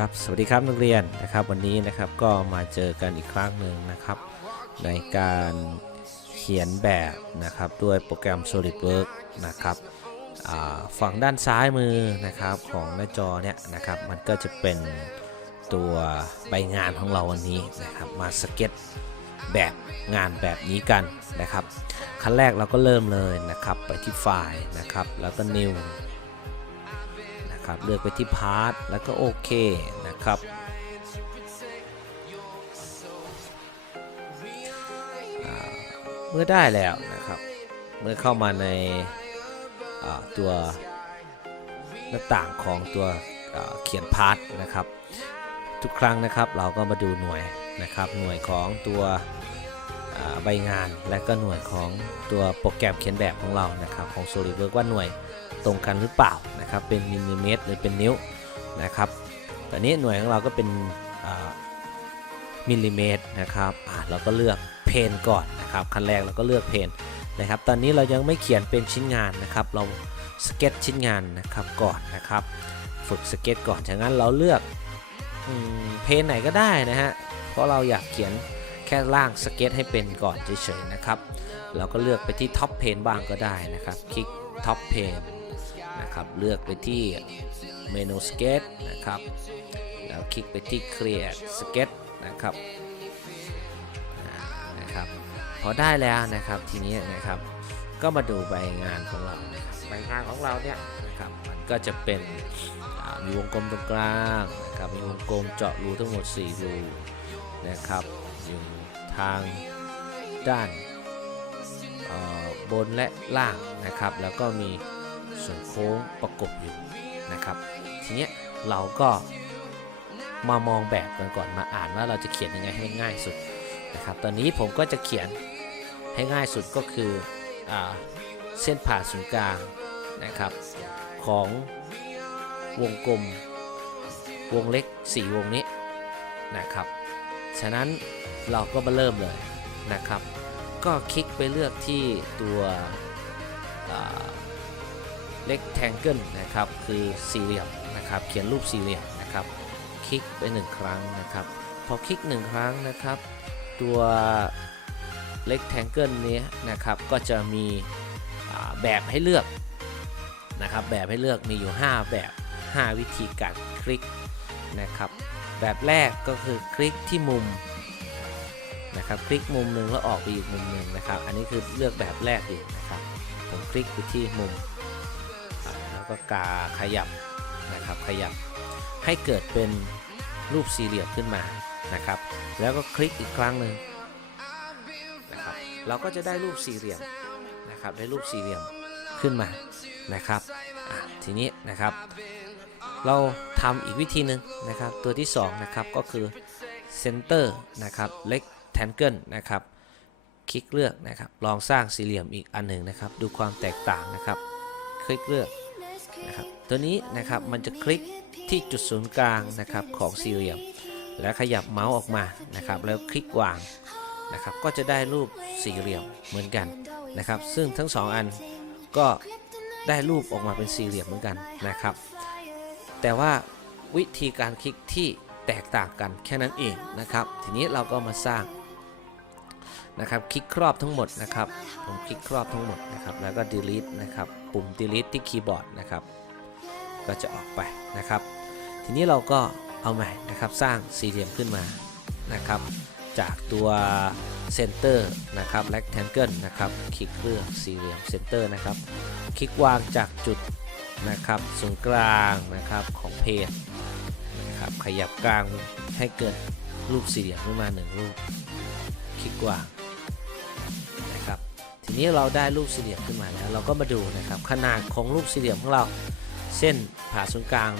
ครับ สวัสดีครับนักเรียนนะครับ วันนี้นะครับก็มาเจอกันอีกครั้งหนึ่งนะครับ ในการเขียนแบบนะครับด้วยโปรแกรม SolidWorks นะครับฝั่งด้านซ้ายมือนะครับของหน้าจอเนี่ยนะครับมันก็จะเป็นตัวใบงานของเราวันนี้นะครับมาสเก็ตแบบงานแบบนี้กันนะครับขั้นแรกเราก็เริ่มเลยนะครับไปที่ไฟล์นะครับแล้วก็ new นะครับ เลือกไปที่พาร์ทแล้วก็โอเคนะครับ เมื่อได้แล้วนะครับ เมื่อเข้ามาในาตัวหน้าต่างของตัวเขียนพาร์ทนะครับ ทุกครั้งนะครับเราก็มาดูหน่วยนะครับ หน่วยของตัวใบงานและก็หน่วยของตัวโปรแกรมเขียนแบบของเรานะครับ ของ SolidWorks ว่าหน่วยตรงกันหรือเปล่า นะครับเป็นมิลลิเมตรหรือเป็นนิ้วนะครับตอนนี้หน่วยของเราก็เป็นมิลลิเมตรนะครับอ่าเราก็เลือกเพนก่อนนะครับขั้นแรกเราก็เลือกเพนนะครับตอนนี้เรายังไม่เขียนเป็นชิ้นงานนะครับ เราสเก็ตชิ้นงานนะครับก่อนนะครับ ฝึกสเก็ตก่อนฉะนั้นเราเลือกเพนไหนก็ได้นะฮะเพราะเราอยากเขียนแค่ล่างสเก็ตให้เป็นก่อนเฉยๆนะครับ เราก็เลือกไปที่ท็อปเพนบ้างก็ได้นะครับ คลิกท็อปเพน นะครับ เลือกไปที่เมนู Sketch นะครับ แล้วคลิกไปที่ Create Sketch นะครับอ่านะครับ พอได้แล้วนะครับทีนี้นะครับ ก็มาดูใบงานของเรานะครับใบงานของเราเนี่ยนะครับมันก็จะเป็นอ่ามีวงกลมตรงกลางนะครับมีวงกลมเจาะรูทั้งหมด 4 รูนะครับอยู่ทางด้านเอ่อบนและล่างนะครับ แล้วก็มี ส่วนโค้งประกบอยู่นะครับ ทีเนี้ยเราก็มามองแบบกันก่อนมาอ่านว่าเราจะเขียนยังไงให้มันง่ายสุดนะครับ ตอนนี้ผมก็จะเขียนให้ง่ายสุดก็คืออเส้นผ่าศูนย์กลางนะครับ ของวงกลมวงเล็ก 4 วงนี้นะครับ ฉะนั้นเราก็มาเริ่มเลยนะครับ ก็คลิกไปเลือกที่ตัว เล็กแทงเกิลนะครับคือสี่เหลี่ยมนะครับเขียนรูปสี่เหลี่ยมนะครับคลิกไปหนึ่งครั้งนะครับพอคลิกหนึ่งครั้งนะครับ ตัวเล็กแทงเกิลนี้นะครับก็จะมีแบบให้เลือกนะครับแบบให้เลือกมีอยู่ 5 แบบ 5 วิธีการคลิกนะครับแบบแรกก็คือคลิกที่มุมนะครับคลิกมุมหนึ่งแล้วออกไปอีกมุมหนึ่งนะครับ อันนี้คือเลือกแบบแรกอยู่นะครับผมคลิกไปที่มุม ก็กาขยับนะครับขยับให้เกิดเป็นรูปสี่เหลี่ยมขึ้นมานะครับ แล้วก็คลิกอีกครั้งหนึ่งนะครับเราก็จะได้รูปสี่เหลี่ยมนะครับได้รูปสี่เหลี่ยมขึ้นมานะครับทีนี้นะครับ เราทำอีกวิธีหนึ่งนะครับ ตัวที่สองนะครับก็คือเซนเตอร์นะครับเล็กแทนเกิลนะครับคลิกเลือกนะครับ ลองสร้างสี่เหลี่ยมอีกอันหนึ่งนะครับ ดูความแตกต่างนะครับ คลิกเลือก นะครับตัวนี้นะครับมันจะคลิกที่จุดศูนย์กลางนะครับของสี่เหลี่ยม แล้วขยับเมาส์ออกมานะครับ แล้วคลิกวางนะครับ ก็จะได้รูปสี่เหลี่ยมเหมือนกันนะครับ ซึ่งทั้งสองอันก็ได้รูปออกมาเป็นสี่เหลี่ยมเหมือนกันนะครับ แต่ว่าวิธีการคลิกที่แตกต่างกันแค่นั้นเองนะครับ ทีนี้เราก็มาสร้างนะครับ คลิกครอบทั้งหมดนะครับ ผมคลิกครอบทั้งหมดนะครับ แล้วก็ delete นะครับ ปุ่ม delete ที่คีย์บอร์ดนะครับก็จะออกไปนะครับ ทีนี้เราก็เอาใหม่นะครับสร้างสี่เหลี่ยมขึ้นมานะครับ จากตัวเซนเตอร์นะครับ rectangle นะครับคลิกเลือกสี่เหลี่ยมเซนเตอร์นะครับ คลิกวางจากจุดนะครับศูนย์กลางนะครับของเพจนะครับขยับกลางให้เกิดรูปสี่เหลี่ยมขึ้นมาหนึ่งรูป คลิกวาง ทีนี้เราได้รูปสี่เหลี่ยมขึ้นมาแล้ว เราก็มาดูนะครับขนาดของรูปสี่เหลี่ยมของเราเส้นผ่าศูนย์กลาง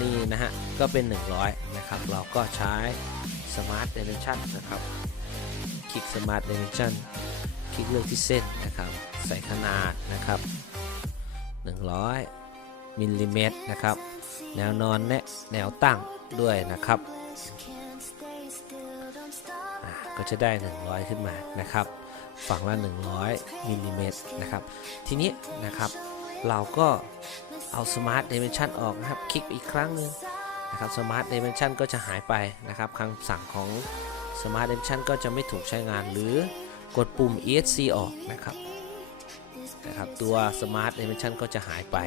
นี่นะฮะก็เป็น 100 นะครับ เราก็ใช้ Smart Dimension นะครับ คลิก Smart Dimension คลิกเลือกที่เส้นนะครับ ใส่ขนาดนะครับ 100มิลลิเมตรนะครับ แนวนอนและแนวตั้งด้วยนะครับ ก็จะได้ 100 ขึ้นมานะครับ ฝั่งละ 100มิลลิเมตรนะครับ ทีนี้นะครับเราก็เอา Smart Dimension ออกนะครับ คลิกอีกครั้งหนึ่งนะครับ Smart Dimension ก็จะหายไปนะครับคำสั่งของ Smart Dimension ก็จะไม่ถูกใช้งานหรือกดปุ่ม ESC ออกนะครับนะครับตัว Smart Dimension ก็จะหายไป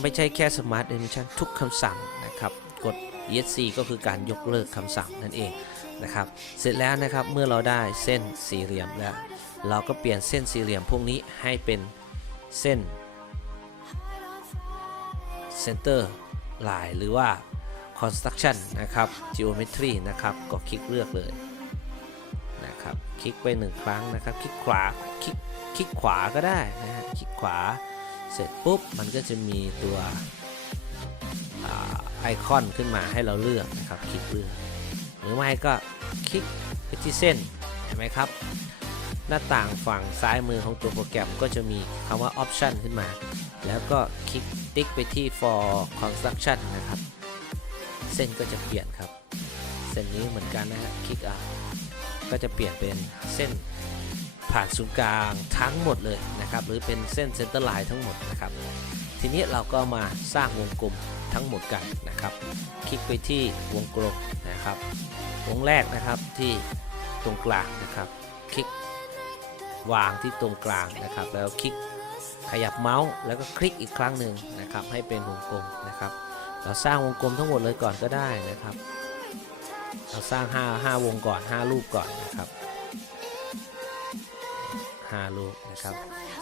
ไม่ใช่แค่ Smart Dimension ทุกคำสั่งนะครับ กด ESC ก็คือการยกเลิกคำสั่งนั่นเองนะครับ เสร็จแล้วนะครับเมื่อเราได้เส้นสี่เหลี่ยมแล้ว เราก็เปลี่ยนเส้นสี่เหลี่ยมพวกนี้ให้เป็นเส้น Center Line หรือว่า Construction นะครับ Geometry นะครับก็คลิกเลือกเลยนะครับคลิกไปหนึ่งครั้งนะครับคลิกขวาคลิกคลิกขวาก็ได้นะฮะคลิกขวาเสร็จปุ๊บมันก็จะมีตัวไอคอนขึ้นมาให้เราเลือกนะครับคลิกเลือกหรือไม่ก็คลิกไปที่เส้นเห็นไหมครับ หน้าต่างฝั่งซ้ายมือของตัวโปรแกรมก็จะมีคำว่า Option ขึ้นมา แล้วก็คลิกติ๊กไปที่ for construction นะครับ เส้นก็จะเปลี่ยนครับ เส้นนี้เหมือนกันนะฮะคลิกอะก็จะเปลี่ยนเป็นเส้นผ่านศูนย์กลางทั้งหมดเลยนะครับ หรือเป็นเส้นเซนเตอร์ไลน์ทั้งหมดนะครับ ทีนี้เราก็มาสร้างวงกลมทั้งหมดกันนะครับ คลิกไปที่วงกลมนะครับ วงแรกนะครับที่ตรงกลางนะครับ คลิก วางที่ตรงกลางนะครับ แล้วคลิกขยับเมาส์แล้วก็คลิกอีกครั้งหนึ่งนะครับ ให้เป็นวงกลมนะครับ เราสร้างวงกลมทั้งหมดเลยก่อนก็ได้นะครับ เราสร้าง 5 5 วงก่อน 5 รูปก่อนนะครับ5รูปนะครับ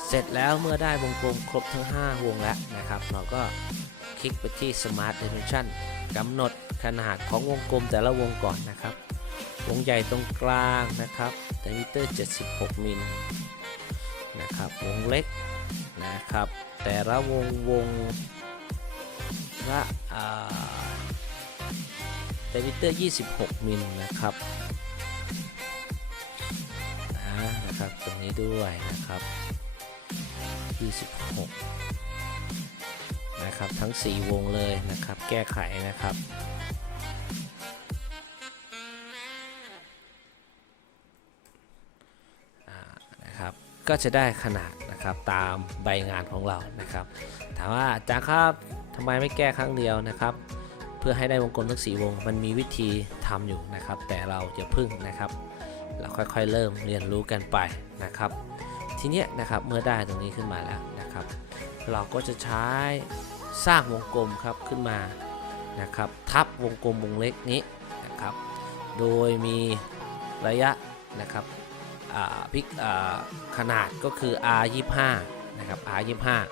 เสร็จแล้วเมื่อได้วงกลมครบทั้ง 5 วงแล้วนะครับ เราก็คลิกไปที่ Smart Dimension กำหนดขนาดของวงกลมแต่ละวงก่อนนะครับ วงใหญ่ตรงกลางนะครับ ดิมิเตอร์ 76 มิลนะครับ วงเล็กนะครับ แต่ละวงวงละดิมิเตอร์ 26 มิลนะครับนะนะครับ ตรงนี้ด้วยนะครับ 26 นะครับ ทั้ง 4 วงเลยนะครับ แก้ไขนะครับ ก็จะได้ขนาดนะครับตามใบงานของเรานะครับ ถามว่าอาจารย์ครับทำไมไม่แก้ครั้งเดียวนะครับ เพื่อให้ได้วงกลมทั้งสีวง มันมีวิธีทำอยู่นะครับ แต่เราจะพึ่งนะครับ เราค่อยๆ เริ่มเรียนรู้กันไปนะครับ ทีเนี้ยนะครับเมื่อได้ตรงนี้ขึ้นมาแล้วนะครับ เราก็จะใช้สร้างวงกลมครับขึ้นมานะครับ ทับวงกลมวงเล็กนี้นะครับ โดยมีระยะนะครับ พิกขนาดก็คือ r 25นะครับ r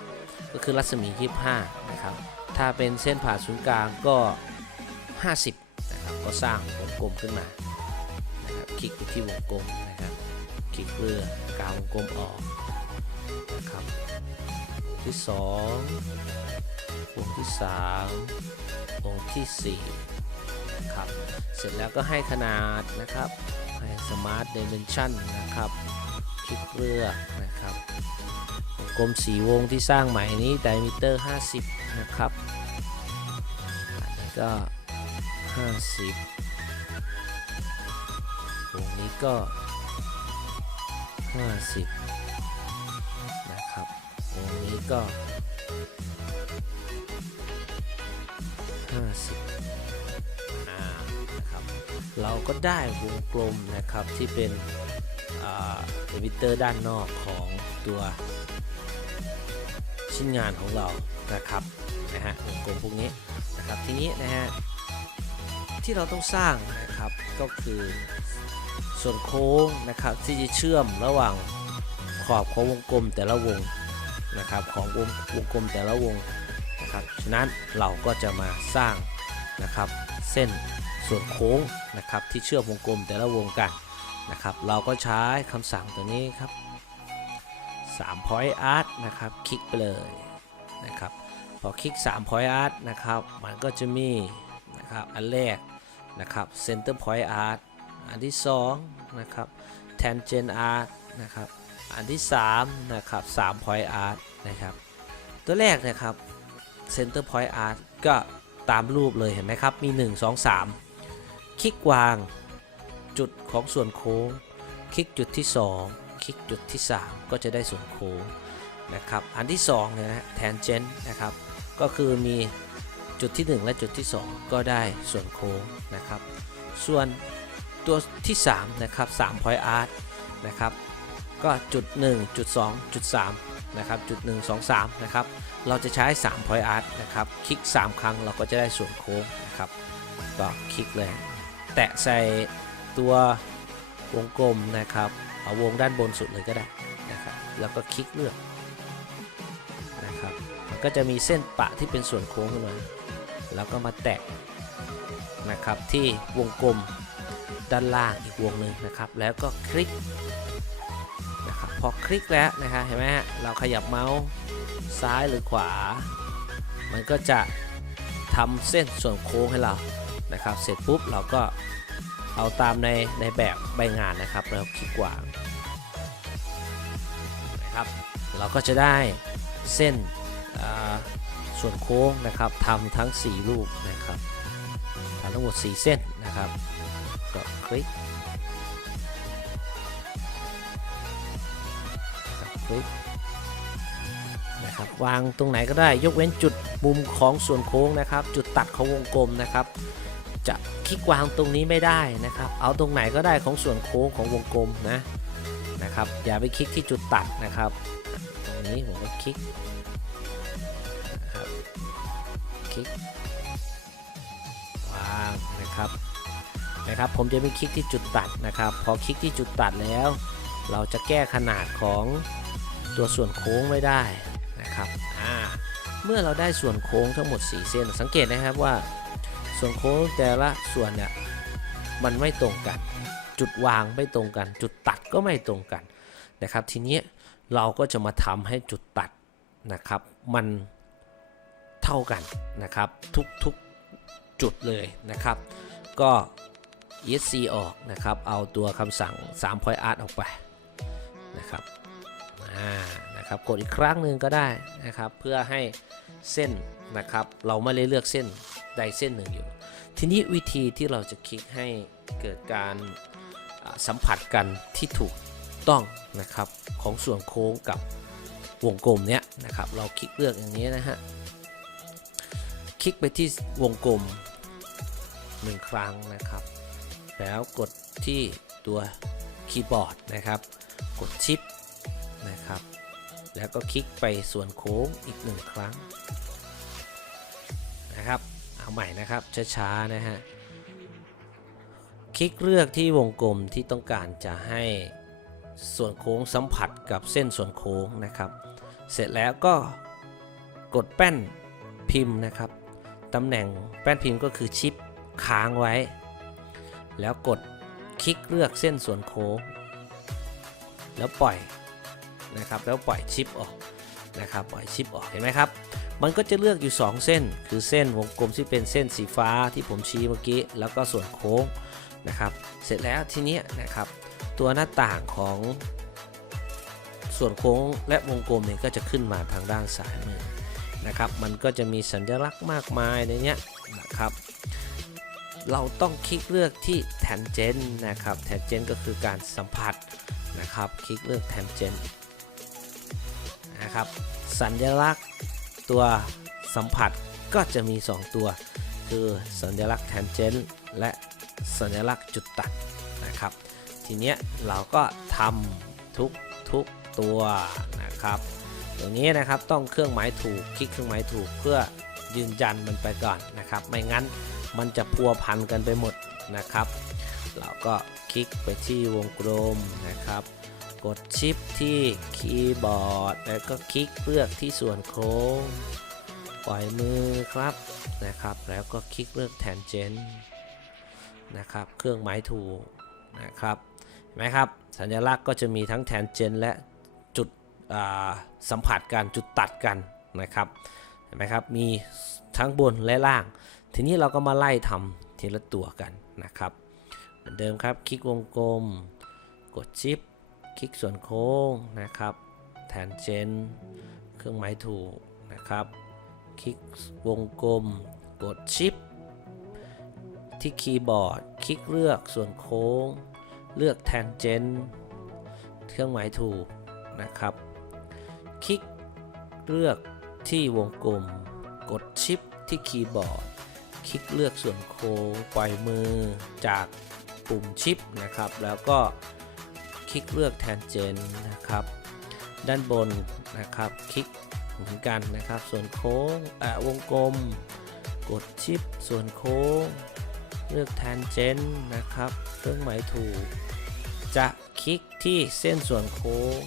25ก็คือรัศมี 25นะครับ ถ้าเป็นเส้นผ่าศูนย์กลางก็ 50นะครับ ก็สร้างวงกลมขึ้นมา นะครับ คลิกไปที่วงกลมนะครับ คลิกเลือกลางวงกลมออกนะครับวงที่ 2 วงที่ 3 วงทีสี่4นะครับ เสร็จแล้วก็ให้ขนาดนะครับ ให้ Smart Dimension นะครับคลิกเลือกนะครับวงกลมสีวงที่สร้างใหม่นี้ diameter 50 นะครับอันนี้ก็ 50วงนี้ก็ 50 นะครับวงนี้ก็ 50อ่านะครับ เราก็ได้วงกลมนะครับที่เป็นเอมิเตอร์ด้านนอกของตัวชิ้นงานของเรานะครับนะฮะวงกลมพวกนี้นะครับทีนี้นะฮะที่เราต้องสร้างนะครับก็คือส่วนโค้งนะครับที่จะเชื่อมระหว่างขอบของวงกลมแต่ละวงนะครับของวงวงกลมแต่ละวงนะครับฉะนั้นเราก็จะมาสร้างนะครับเส้น ส่วนโค้งนะครับที่เชื่อมวงกลมแต่ละวงกันนะครับเราก็ใช้คำสั่งตัวนี้ครับ3 point art นะครับคลิกไปเลยนะครับพอคลิก3 point art นะครับมันก็จะมีนะครับอันแรกนะครับ center point art อันที่2นะครับ tangent art นะครับอันที่3นะครับ3 point art นะครับตัวแรกนะครับ center point art ก็ตามรูปเลยเห็นไหมครับมี 1 2 3 คลิกวางจุดของส่วนโค้ง คลิกจุดที่ 2 คลิกจุดที่ 3 ก็จะได้ส่วนโค้งนะครับอันที่2เนี่ยนะ tangent นะครับก็คือมีจุดที่ 1 และจุดที่ 2 ก็ได้ส่วนโค้งนะครับส่วนตัวที่3นะครับ3 point art นะครับก็จุด 1 จุด 2 จุด 3 นะครับ จุด 1 2 3 นะครับ เราจะใช้ 3 point art นะครับ คลิก 3 ครั้งเราก็จะได้ส่วนโค้งนะครับ ก็คลิกเลย แตะใส่ตัววงกลมนะครับเอาวงด้านบนสุดเลยก็ได้นะครับแล้วก็คลิกเลือกนะครับมันก็จะมีเส้นปะที่เป็นส่วนโค้งขึ้นมาแล้วก็มาแตะนะครับที่วงกลมด้านล่างอีกวงหนึ่งนะครับ แล้วก็คลิกนะครับพอคลิกแล้วนะครับเห็นไหมฮะเราขยับเมาส์ซ้ายหรือขวา มันก็จะทำเส้นส่วนโค้งให้เรา นะครับ เสร็จปุ๊บเราก็เอาตามในในแบบใบงานนะครับแล้วคลิกวางนะครับ เราก็จะได้เส้นส่วนโค้งนะครับทำทั้ง4รูปนะครับทำทั้งหมด 4 เส้นนะครับ ก็คลิกก็คลิกนะครับวางตรงไหนก็ได้ยกเว้นจุดมุมของส่วนโค้งนะครับ จุดตัดของวงกลมนะครับ จะคลิกวางตรงนี้ไม่ได้นะครับ เอาตรงไหนก็ได้ของส่วนโค้งของวงกลมนะนะครับ อย่าไปคลิกที่จุดตัดนะครับ ตรงนี้ผมก็คลิกนะครับคลิกวางนะครับนะครับ ผมจะไม่คลิกที่จุดตัดนะครับ พอคลิกที่จุดตัดแล้ว เราจะแก้ขนาดของตัวส่วนโค้งไม่ได้นะครับเมื่อเราได้ส่วนโค้งทั้งหมด 4 เส้น สังเกตนะครับว่า ส่วนโค้งแต่ละส่วนเนี่ยมันไม่ตรงกัน จุดวางไม่ตรงกัน จุดตัดก็ไม่ตรงกันนะครับ ทีนี้เราก็จะมาทำให้จุดตัดนะครับ มันเท่ากันนะครับ ทุกๆจุดเลยนะครับ ก็ ESC ออกนะครับ เอาตัวคำสั่ง3 point art ออกไปนะครับอ่านะครับ กดอีกครั้งหนึ่งก็ได้นะครับ เพื่อให้เส้น นะครับ เราไม่ได้เลือกเส้นใดเส้นหนึ่งอยู่ ทีนี้วิธีที่เราจะคลิกให้เกิดการสัมผัสกันที่ถูกต้องนะครับของส่วนโค้งกับวงกลมเนี้ยนะครับ เราคลิกเลือกอย่างนี้นะฮะ คลิกไปที่วงกลมหนึ่งครั้งนะครับ แล้วกดที่ตัวคีย์บอร์ดนะครับ กดชิปนะครับ แล้วก็คลิกไปส่วนโค้งอีกหนึ่งครั้ง นะครับ เอาใหม่นะครับช้าๆนะฮะ คลิกเลือกที่วงกลมที่ต้องการจะให้ส่วนโค้งสัมผัสกับเส้นส่วนโค้งนะครับ เสร็จแล้วก็กดแป้นพิมพ์นะครับตำแหน่งแป้นพิมพ์ก็คือชิปค้างไว้ แล้วกดคลิกเลือกเส้นส่วนโค้ง แล้วปล่อยนะครับ แล้วปล่อยชิปออกนะครับ ปล่อยชิปออกเห็นไหมครับ มันก็จะเลือกอยู่ 2 เส้น คือเส้นวงกลมที่เป็นเส้นสีฟ้าที่ผมชี้เมื่อกี้ แล้วก็ส่วนโค้งนะครับ เสร็จแล้วทีนี้นะครับ ตัวหน้าต่างของส่วนโค้งและวงกลมเนี่ยก็จะขึ้นมาทางด้านซ้ายมือนะครับ มันก็จะมีสัญลักษณ์มากมายในเนี้ยนะครับ เราต้องคลิกเลือกที่ tangent นะครับ tangent ก็คือการสัมผัสนะครับ คลิกเลือก tangent นะครับ สัญลักษณ์ ตัวสัมผัสก็จะมี 2 ตัว คือสัญลักษณ์ tangent และสัญลักษณ์จุดตัดนะครับ ทีเนี้ยเราก็ทำทุกทุกตัวนะครับตรงนี้นะครับต้องเครื่องหมายถูกคลิกเครื่องหมายถูกเพื่อยืนยันมันไปก่อนนะครับ ไม่งั้นมันจะพัวพันกันไปหมดนะครับ เราก็คลิกไปที่วงกลมนะครับ กดชิปที่คีย์บอร์ด แล้วก็คลิกเลือกที่ส่วนโค้งปล่อยมือครับนะครับ แล้วก็คลิกเลือกแทนเจนนะครับ เครื่องหมายถูกนะครับเห็นไหมครับ สัญลักษณ์ก็จะมีทั้งแทนเจนและจุดอ่าสัมผัสกันจุดตัดกันนะครับเห็นไหมครับ มีทั้งบนและล่าง ทีนี้เราก็มาไล่ทำทีละตัวกันนะครับ เหมือนเดิมครับ คลิกวงกลม กดชิป คลิกส่วนโค้งนะครับ แทนเจนเครื่องหมายถูกนะครับ คลิกวงกลม กดชิป ที่คีย์บอร์ด คลิกเลือกส่วนโค้ง เลือกแทนเจนเครื่องหมายถูกนะครับ คลิกเลือกที่วงกลม กดชิปที่คีย์บอร์ด คลิกเลือกส่วนโค้งปล่อยมือจากปุ่มชิปนะครับ แล้วก็ คลิกเลือกแทนเจนนะครับ ด้านบนนะครับคลิกเหมือนกันนะครับ ส่วนโค้งอ่วงกลม กดชิป ส่วนโค้ง เลือกแทนเจนนะครับเครื่องหมายถูก จะคลิกที่เส้นส่วนโค้ง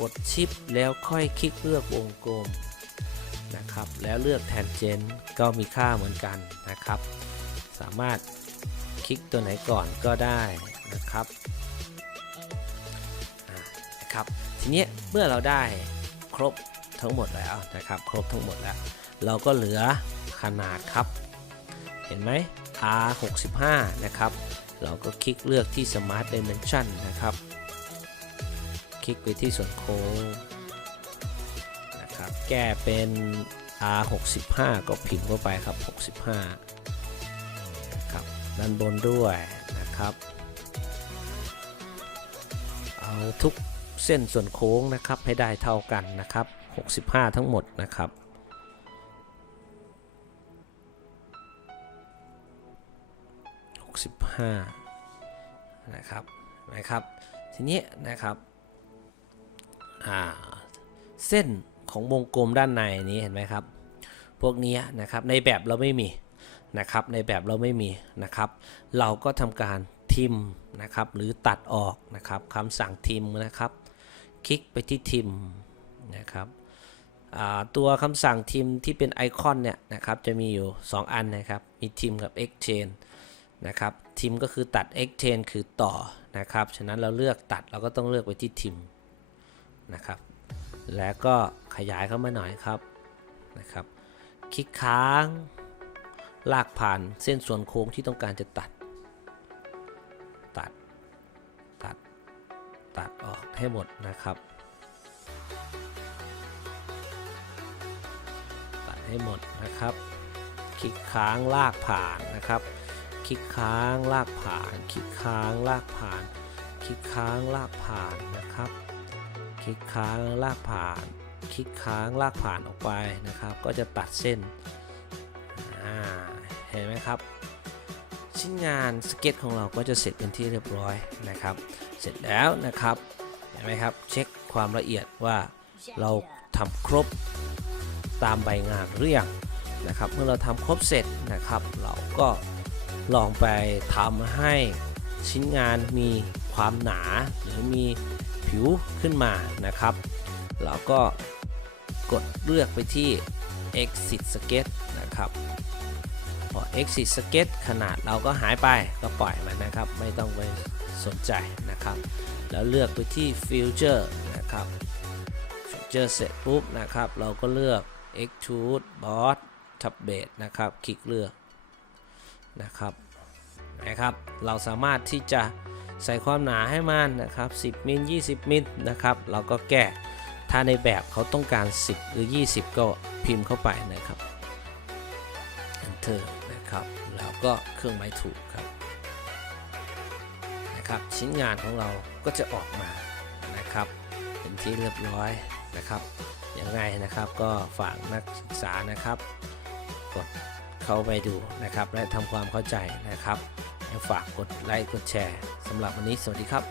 กดชิปแล้วค่อยคลิกเลือกวงกลมนะครับ แล้วเลือกแทนเจนก็มีค่าเหมือนกันนะครับ สามารถคลิกตัวไหนก่อนก็ได้นะครับ นะครับ ทีนี้เมื่อเราได้ครบทั้งหมดแล้วนะครับ ครบทั้งหมดแล้ว เราก็เหลือขนาดครับ เห็นไหม R 65นะครับ เราก็คลิกเลือกที่ Smart Dimension นะครับ คลิกไปที่ส่วนโค้งนะครับ แก้เป็น R 65ก็พิมพ์เข้าไปครับ 65ครับ ด้านบนด้วยนะครับ เอาทุก ส้นส่วนโค้งนะครับให้ได้เท่ากันนะครับ 65 ทั้งหมดนะครับ 65 นะครับนไหมครับ ทีนี้นะครับเส้นของวงกลมด้านในนี้เห็นไหมครับ พวกนี้นะครับในแบบเราไม่มีนะครับ ในแบบเราไม่มีนะครับ เราก็ทำการทิมนะครับหรือตัดออกนะครับคำสั่งทิมนะครับ คลิกไปที่ทิมนะครับตัวคำสั่งทิมที่เป็นไอคอนเนี่ยนะครับจะมีอยู่ 2 อันนะครับ มีทิมกับ exchange นะครับทิมก็คือตัด exchange คือต่อนะครับ ฉะนั้นเราเลือกตัดเราก็ต้องเลือกไปที่ทิมนะครับ แล้วก็ขยายเข้ามาหน่อยครับนะครับ คลิกค้าง ลากผ่านเส้นส่วนโค้งที่ต้องการจะตัด ตัดออกให้หมดนะครับ ตัดให้หมดนะครับ คลิกค้างลากผ่านนะครับ คลิกค้างลากผ่าน คลิกค้างลากผ่าน คลิกค้างลากผ่านนะครับ คลิกค้างลากผ่าน คลิกค้างลากผ่านออกไปนะครับ ก็จะตัดเส้นเห็นไหมครับ ชิ้นงานสเก็ตของเราก็จะเสร็จเป็นที่เรียบร้อยนะครับ เสร็จแล้วนะครับ เห็นไหมครับ เช็คความละเอียดว่าเราทำครบตามใบงานหรือยังนะครับ เมื่อเราทำครบเสร็จนะครับ เราก็ลองไปทำให้ชิ้นงานมีความหนาหรือมีผิวขึ้นมานะครับ เราก็กดเลือกไปที่ exit sketch นะครับ อ exit sketch ขนาดเราก็หายไปก็ปล่อยมันนะครับ ไม่ต้องไปสนใจนะครับ แล้วเลือกไปที่ future นะครับ future เสร็จปุ๊บนะครับ เราก็เลือก extrude boss tab base นะครับ คลิกเลือกนะครับนะครับ เราสามารถที่จะใส่ความหนาให้มันนะครับ 10 มิล 20 มิลนะครับ เราก็แก้ ถ้าในแบบเขาต้องการ 10 หรือ 20 ก็พิมพ์เข้าไปนะครับ enter นะครับ แล้วก็เครื่องหมายถูกครับนะครับ ชิ้นงานของเราก็จะออกมานะครับ เป็นที่เรียบร้อยนะครับยังไงนะครับก็ฝากนักศึกษานะครับกดเข้าไปดูนะครับ และทำความเข้าใจนะครับฝากกดไลค์กดแชร์สำหรับวันนี้สวัสดีครับ